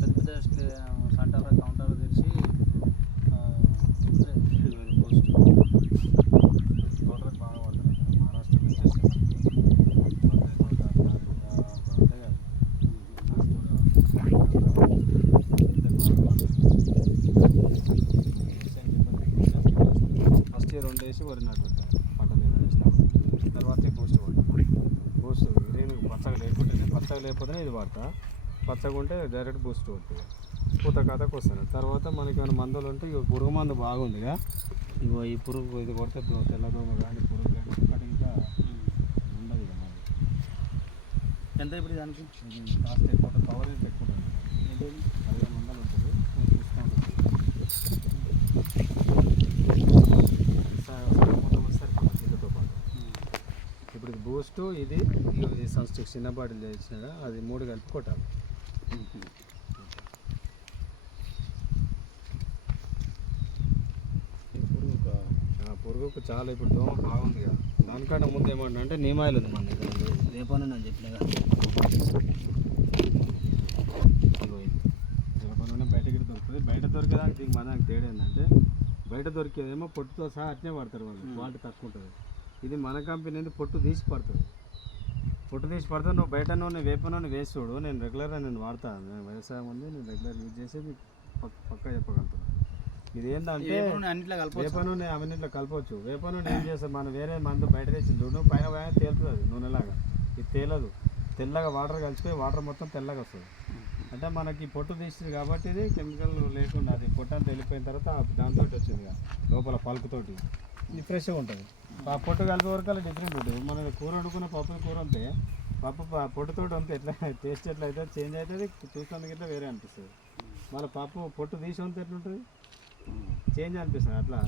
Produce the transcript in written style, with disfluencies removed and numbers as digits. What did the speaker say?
పెద్ద పెద్ద centre counter తెరిచి పోస్ట్ తోటలకు బాగా పడతారు మహారాష్ట్ర నుంచి ఫస్ట్ ఇయర్ 2 వేసి వరి నాటు పంట మీద వేసినాం. తర్వాత బూస్ట్ బూస్ట్ ఇదేమి పచ్చగా లేకపోతేనే ఇది వాడతా. పచ్చగా ఉంటే డైరెక్ట్ బూస్ట్ కొడుతుంది. పూత కథకు వస్తుంది. తర్వాత మనకి ఏమైనా మందులు ఉంటే ఇక పురుగు మందు బాగుందిగా, ఇగో ఈ పురుగు ఇది కొడితే తెల్లదోమ కానీ పురుగు కానీ ఒక్కటి ఇంకా ఉండదు ఇక మందు. ఎంత ఇప్పుడు దానికి కాస్ట్ ఎక్కువ కవరేజ్ ఎక్కువ ఉంటుంది. 1500 ఉంటుంది. డిస్కౌంట్ పాటు ఇప్పుడు ఇది బూస్టు ఇది సన్స్టిక్ చిన్న బాటిల్ చేసినా అది 3 కలిపి కొట్టాలి. పురుగుకు చాలా ఇప్పుడు దోమ బాగుంది కదా. దానికంటే ముందు ఏమంటా అంటే నీమాయిల్ ఉంది మన దగ్గర. రేపని నేను చెప్పిన రేపని బయటకి దొరుకుతుంది. బయట దొరికేదానికి దీనికి మన తేడా ఏంటంటే బయట దొరికేదేమో పొట్టుతో సహా అట్నే పడతారు వాళ్ళు, క్వాలిటీ తక్కువ ఉంటుంది. ఇది మన కంపెనీ పొట్టు తీసి పడుతుంది. నువ్వు బయట నూనె వేప నూనె వేసి చూడు. నేను రెగ్యులర్గా వాడతాను. నేను వ్యవసాయం ఉంది, నేను రెగ్యులర్ యూజ్ చేసేది పక్కా చెప్పగలుగుతాను. ఇది ఏంటంటే వేప నూనె అవన్నింటిలో కలపవచ్చు. వేప నూనె ఏం చేస్తాం, మనం వేరే మందు బయట తెచ్చి చూడు పైన తేలుతుంది, అది నూనెలాగా. ఇది తేలదు, తెల్లగా వాటర్ కలిసిపోయి వాటర్ మొత్తం తెల్లగా వస్తుంది. అంటే మనకి పొట్టు తీసింది కాబట్టి ఇది కెమికల్ లేకుండా అది పొట్టు అంతా వెళ్ళిపోయిన తర్వాత దాంతో వచ్చింది లోపల పలుకుతోటి ఇది ఫ్రెష్గా ఉంటుంది. ఆ పొట్టు కలిపే వరకు అలా డిఫరెంట్ ఉంటుంది. మనం కూర వండుకున్న పప్పు కూర ఉంటే పప్పు పొట్టుతోటి ఉంటే ఎట్లా టేస్ట్ ఎట్లా అయితే చేంజ్ అవుతుంది, చూసినందుకు ఇట్లా వేరే అనిపిస్తుంది. మళ్ళీ పప్పు పొట్టు తీసి ఉంటే ఎట్లుంటుంది, చేంజ్ అనిపిస్తుంది అట్లా.